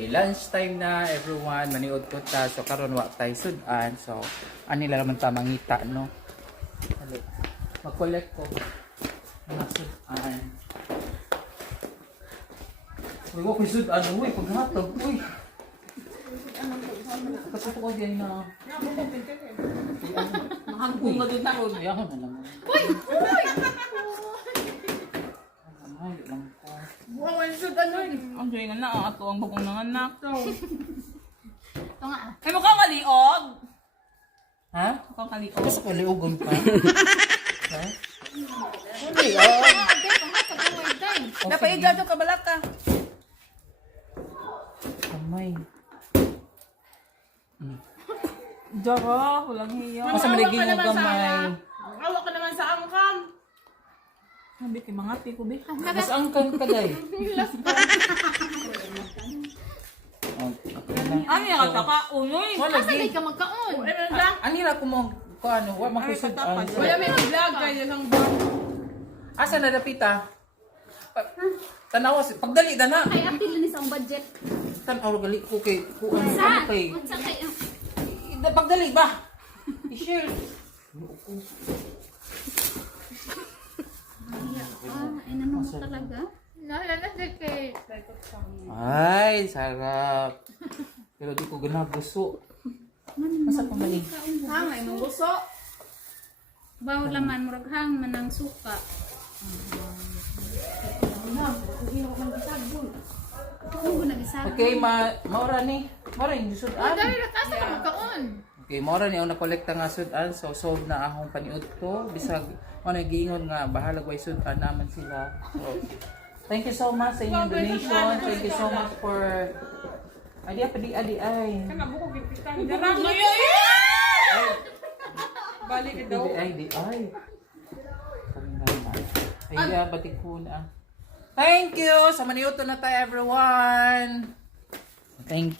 Okay, lunchtime na everyone, maniud ko ta. So karon wa tay sudan. So ani la naman ta mangita no. Dali. Mag-collect ko. Mga sudan. Uy, wa ko sudan, uy, paghatag, uy. Kasi ko diyan na. Mahangkong nga doon ako. Ay, ako na naman. Uy! Uy! Ay, lang ko. Wow, ang shoot ano yun? Ang joy nga na, ato ang bagong nanganak. Ito nga. Ay, mukhang kaliog! Ha? Mukhang kaliog. Kasi ko liugon pa. Ha? Hindi, oh. Dapat i-judge ka balak ka. Kamay. Jara, walang hiyo. Masa maliging mo gamay. Awa ka naman sa angkam. Sabi kay mga tiko, be. Mas angkan ka day. Ano yung kataka? Unoy! Wala, Asa di. di ka magkaon? Anira ko mo, kung ano, wala makusod. Wala may vlog kayo ng vlog. Asa na dapita? Tanawa, pagdali na na. Ay, apil ni sa akong budget. Tanawa, gali ko kay, kung ano Sa? kay. Unsa kay? Pagdali ba? I-share. Ay, naman mo talaga. Ay, sarap. Pero di ko ganaguso. Masa pa mali? Hang, ay mong gusto. Bawo laman murag hang manang suka. Ano nag-isa? Okay, maura ni. Maura yung sudan. Asa ka magkaon? Okay, maura ni ang nakolekta nga sudan. So, solve na akong paniud ko. Bisag, ano giingon nga, bahalag way sudan naman sila. So, thank you so much sa inyong donation. Thank you so much for... Adi, ay. Nabuko, gipitan. Darang mo yun! Balik ka daw. Ay. Ay, batik ko na. Thank you! Sa maniuto na tayo, everyone! Thank you.